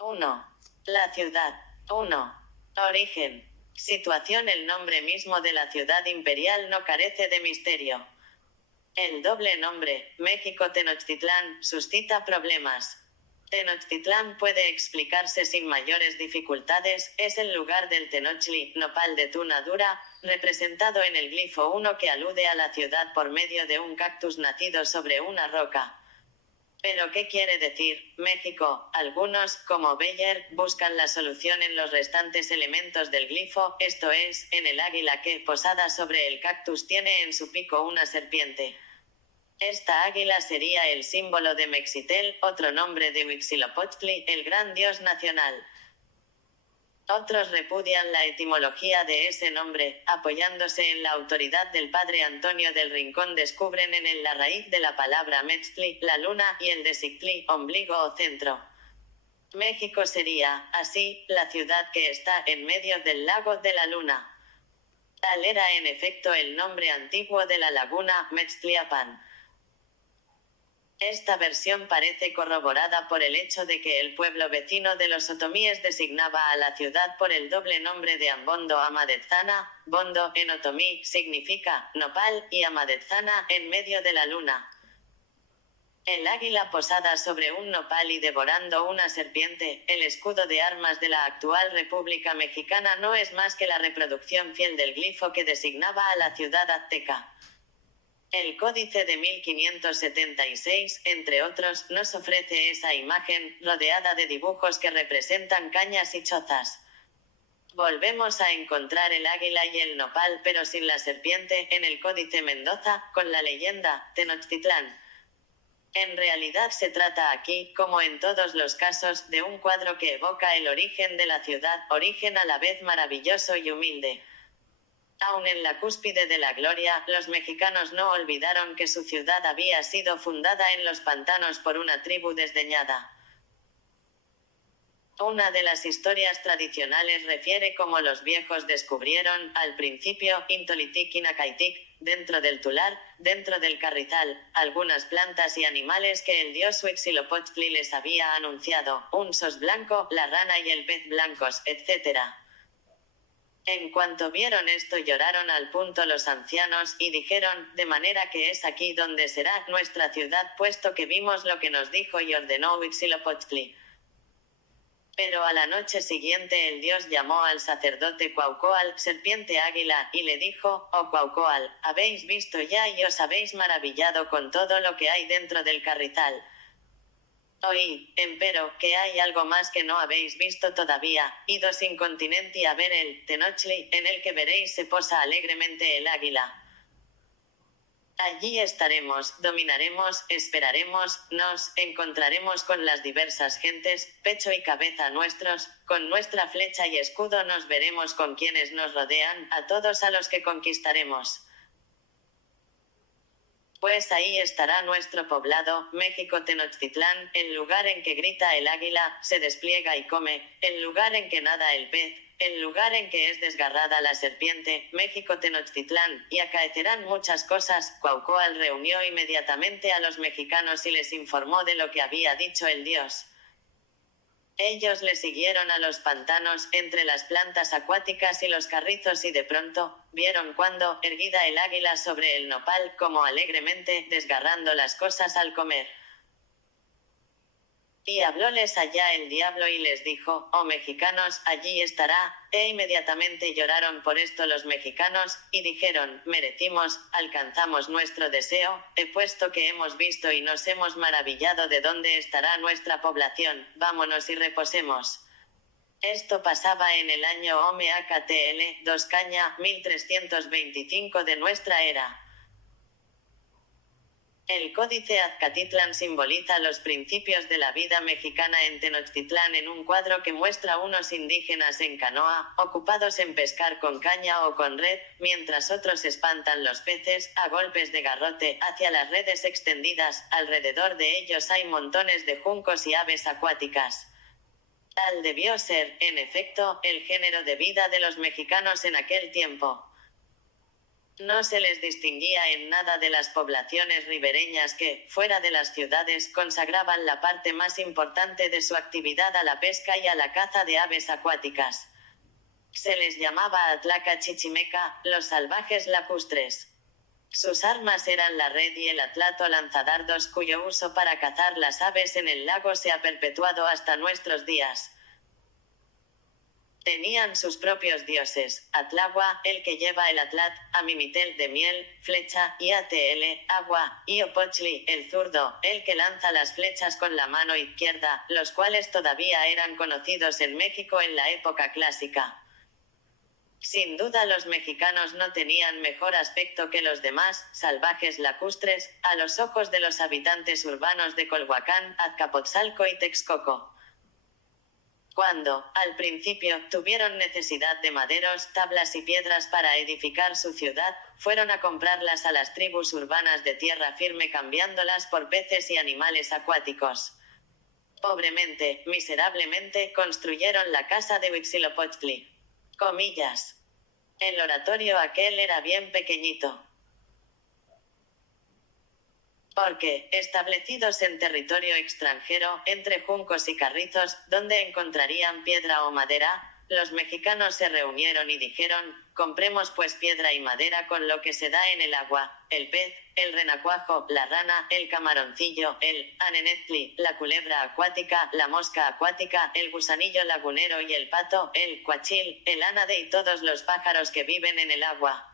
1. La ciudad. 1. Origen. Situación. El nombre mismo de la ciudad imperial no carece de misterio. El doble nombre, México Tenochtitlán, suscita problemas. Tenochtitlán puede explicarse sin mayores dificultades, es el lugar del Tenochtli, nopal de tuna dura, representado en el glifo 1 que alude a la ciudad por medio de un cactus nacido sobre una roca. ¿Pero qué quiere decir México? Algunos, como Beyer, buscan la solución en los restantes elementos del glifo, esto es, en el águila que, posada sobre el cactus, tiene en su pico una serpiente. Esta águila sería el símbolo de Mexitel, otro nombre de Huitzilopochtli, el gran dios nacional. Otros repudian la etimología de ese nombre, apoyándose en la autoridad del padre Antonio del Rincón. Descubren en él la raíz de la palabra Metztli, la luna, y el de Xictli, ombligo o centro. México sería, así, la ciudad que está en medio del lago de la luna. Tal era en efecto el nombre antiguo de la laguna, Metztliapan. Esta versión parece corroborada por el hecho de que el pueblo vecino de los otomíes designaba a la ciudad por el doble nombre de Ambondo Amadetzana. Bondo, en otomí, significa nopal, y Amadetzana, en medio de la luna. El águila posada sobre un nopal y devorando una serpiente, el escudo de armas de la actual República Mexicana no es más que la reproducción fiel del glifo que designaba a la ciudad azteca. El Códice de 1576, entre otros, nos ofrece esa imagen, rodeada de dibujos que representan cañas y chozas. Volvemos a encontrar el águila y el nopal, pero sin la serpiente, en el Códice Mendoza, con la leyenda, Tenochtitlán. En realidad se trata aquí, como en todos los casos, de un cuadro que evoca el origen de la ciudad, origen a la vez maravilloso y humilde. Aun en la cúspide de la gloria, los mexicanos no olvidaron que su ciudad había sido fundada en los pantanos por una tribu desdeñada. Una de las historias tradicionales refiere cómo los viejos descubrieron, al principio, Intolitic-Inacaitic, dentro del Tular, dentro del Carrizal, algunas plantas y animales que el dios Huitzilopochtli les había anunciado, un sos blanco, la rana y el pez blancos, etc. En cuanto vieron esto lloraron al punto los ancianos, y dijeron, de manera que es aquí donde será nuestra ciudad, puesto que vimos lo que nos dijo y ordenó Huitzilopochtli. Pero a la noche siguiente el dios llamó al sacerdote Cuauhcoal, serpiente águila, y le dijo, oh Cuauhcoal, habéis visto ya y os habéis maravillado con todo lo que hay dentro del Carrizal. Oíd, empero, que hay algo más que no habéis visto todavía, id sin continenti a ver el Tenochtli, en el que veréis se posa alegremente el águila. Allí estaremos, dominaremos, esperaremos, nos encontraremos con las diversas gentes, pecho y cabeza nuestros, con nuestra flecha y escudo nos veremos con quienes nos rodean, a todos a los que conquistaremos. Pues ahí estará nuestro poblado, México Tenochtitlán, el lugar en que grita el águila, se despliega y come, el lugar en que nada el pez, el lugar en que es desgarrada la serpiente, México Tenochtitlán, y acaecerán muchas cosas. Cuauhcoal reunió inmediatamente a los mexicanos y les informó de lo que había dicho el dios. Ellos le siguieron a los pantanos, entre las plantas acuáticas y los carrizos y de pronto, vieron cuando, erguida el águila sobre el nopal, como alegremente, desgarrando las cosas al comer. Y hablóles allá el diablo y les dijo, oh mexicanos, allí estará, e inmediatamente lloraron por esto los mexicanos, y dijeron, merecimos, alcanzamos nuestro deseo, puesto que hemos visto y nos hemos maravillado de dónde estará nuestra población, vámonos y reposemos. Esto pasaba en el año OMEAKTL, 2 Caña, 1325 de nuestra era. El Códice Azcatitlán simboliza los principios de la vida mexicana en Tenochtitlán en un cuadro que muestra unos indígenas en canoa, ocupados en pescar con caña o con red, mientras otros espantan los peces, a golpes de garrote, hacia las redes extendidas, alrededor de ellos hay montones de juncos y aves acuáticas. Tal debió ser, en efecto, el género de vida de los mexicanos en aquel tiempo. No se les distinguía en nada de las poblaciones ribereñas que, fuera de las ciudades, consagraban la parte más importante de su actividad a la pesca y a la caza de aves acuáticas. Se les llamaba Atlaca Chichimeca, los salvajes lacustres. Sus armas eran la red y el atlato lanzadardos, cuyo uso para cazar las aves en el lago se ha perpetuado hasta nuestros días. Tenían sus propios dioses, Atlagua, el que lleva el atlat, Amimitel de miel, flecha, y Atl, agua, y Opochli, el zurdo, el que lanza las flechas con la mano izquierda, los cuales todavía eran conocidos en México en la época clásica. Sin duda los mexicanos no tenían mejor aspecto que los demás, salvajes lacustres, a los ojos de los habitantes urbanos de Colhuacán, Azcapotzalco y Texcoco. Cuando, al principio, tuvieron necesidad de maderos, tablas y piedras para edificar su ciudad, fueron a comprarlas a las tribus urbanas de tierra firme cambiándolas por peces y animales acuáticos. Pobremente, miserablemente, construyeron la casa de Huitzilopochtli. Comillas. El oratorio aquel era bien pequeñito. Porque, establecidos en territorio extranjero, entre juncos y carrizos, donde encontrarían piedra o madera, los mexicanos se reunieron y dijeron, compremos pues piedra y madera con lo que se da en el agua, el pez, el renacuajo, la rana, el camaroncillo, el anenetli, la culebra acuática, la mosca acuática, el gusanillo lagunero y el pato, el cuachil, el ánade y todos los pájaros que viven en el agua.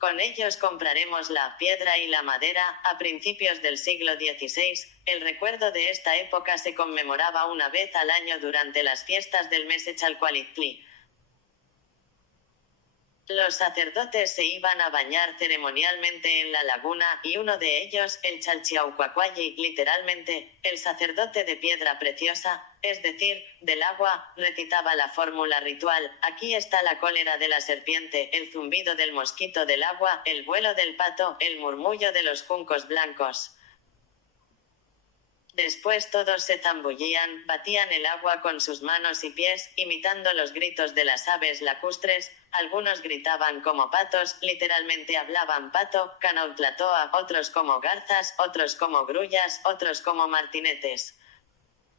Con ellos compraremos la piedra y la madera. A principios del siglo XVI, el recuerdo de esta época se conmemoraba una vez al año durante las fiestas del Mesechalcualitli. Los sacerdotes se iban a bañar ceremonialmente en la laguna, y uno de ellos, el Chalchiaucuacualli, literalmente, el sacerdote de piedra preciosa, es decir, del agua, recitaba la fórmula ritual: aquí está la cólera de la serpiente, el zumbido del mosquito del agua, el vuelo del pato, el murmullo de los juncos blancos. Después todos se zambullían, batían el agua con sus manos y pies, imitando los gritos de las aves lacustres. Algunos gritaban como patos, literalmente hablaban pato, canautlatoa, otros como garzas, otros como grullas, otros como martinetes.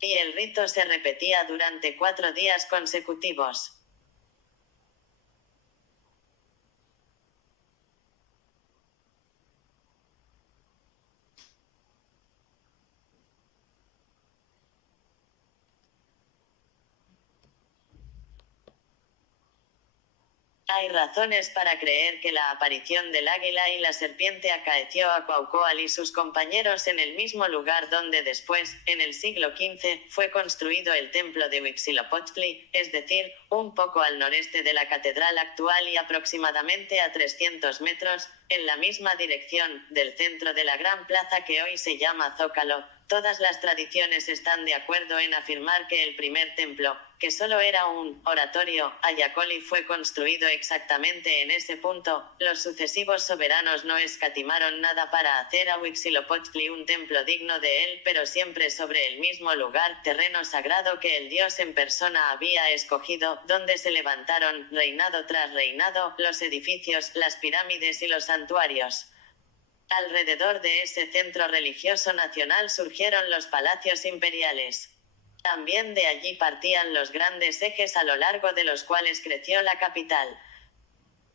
Y el rito se repetía durante 4 días consecutivos. Hay razones para creer que la aparición del águila y la serpiente acaeció a Cuauhcoal y sus compañeros en el mismo lugar donde después, en el siglo XV, fue construido el templo de Huitzilopochtli, es decir, un poco al noreste de la catedral actual y aproximadamente a 300 metros, en la misma dirección, del centro de la gran plaza que hoy se llama Zócalo. Todas las tradiciones están de acuerdo en afirmar que el primer templo, que solo era un oratorio, Ayacoli, fue construido exactamente en ese punto. Los sucesivos soberanos no escatimaron nada para hacer a Huitzilopochtli un templo digno de él, pero siempre sobre el mismo lugar, terreno sagrado que el dios en persona había escogido, donde se levantaron, reinado tras reinado, los edificios, las pirámides y los santuarios. Alrededor de ese centro religioso nacional surgieron los palacios imperiales. También de allí partían los grandes ejes a lo largo de los cuales creció la capital.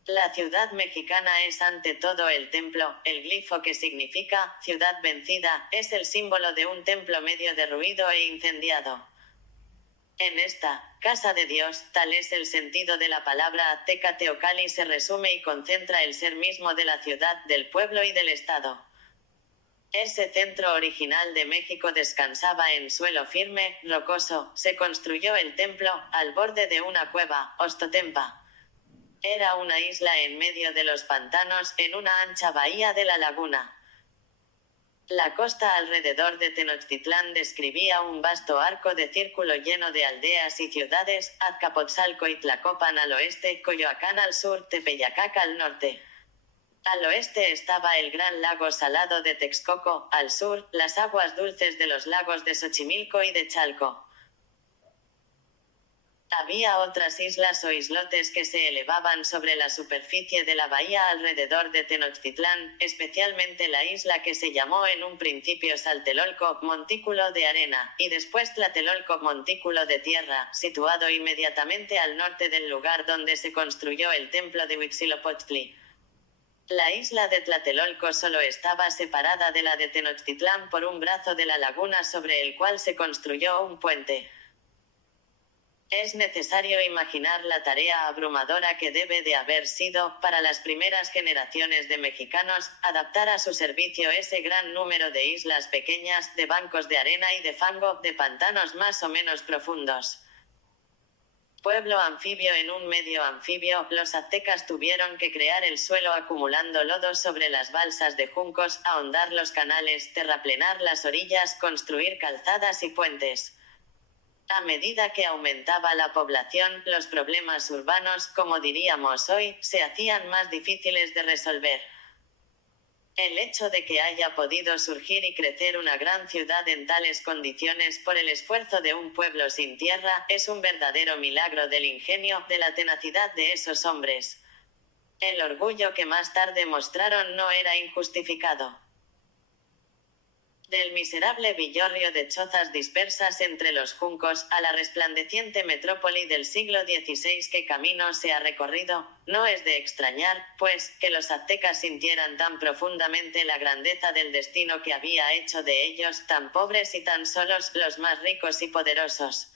La ciudad mexicana es ante todo el templo. El glifo, que significa ciudad vencida, es el símbolo de un templo medio derruido e incendiado. En esta casa de Dios, tal es el sentido de la palabra azteca Teocalli, se resume y concentra el ser mismo de la ciudad, del pueblo y del estado. Ese centro original de México descansaba en suelo firme, rocoso. Se construyó el templo al borde de una cueva, Ostotempa. Era una isla en medio de los pantanos, en una ancha bahía de la laguna. La costa alrededor de Tenochtitlán describía un vasto arco de círculo lleno de aldeas y ciudades: Azcapotzalco y Tlacopan al oeste, Coyoacán al sur, Tepeyacac al norte. Al oeste estaba el gran lago salado de Texcoco, al sur, las aguas dulces de los lagos de Xochimilco y de Chalco. Había otras islas o islotes que se elevaban sobre la superficie de la bahía alrededor de Tenochtitlán, especialmente la isla que se llamó en un principio Saltelolco, montículo de arena, y después Tlatelolco, montículo de tierra, situado inmediatamente al norte del lugar donde se construyó el templo de Huitzilopochtli. La isla de Tlatelolco solo estaba separada de la de Tenochtitlán por un brazo de la laguna sobre el cual se construyó un puente. Es necesario imaginar la tarea abrumadora que debe de haber sido, para las primeras generaciones de mexicanos, adaptar a su servicio ese gran número de islas pequeñas, de bancos de arena y de fango, de pantanos más o menos profundos. Pueblo anfibio en un medio anfibio, los aztecas tuvieron que crear el suelo acumulando lodo sobre las balsas de juncos, ahondar los canales, terraplenar las orillas, construir calzadas y puentes. A medida que aumentaba la población, los problemas urbanos, como diríamos hoy, se hacían más difíciles de resolver. El hecho de que haya podido surgir y crecer una gran ciudad en tales condiciones por el esfuerzo de un pueblo sin tierra, es un verdadero milagro del ingenio, de la tenacidad de esos hombres. El orgullo que más tarde mostraron no era injustificado. Del miserable villorrio de chozas dispersas entre los juncos, a la resplandeciente metrópoli del siglo XVI que camino se ha recorrido, no es de extrañar, pues, que los aztecas sintieran tan profundamente la grandeza del destino que había hecho de ellos, tan pobres y tan solos, los más ricos y poderosos.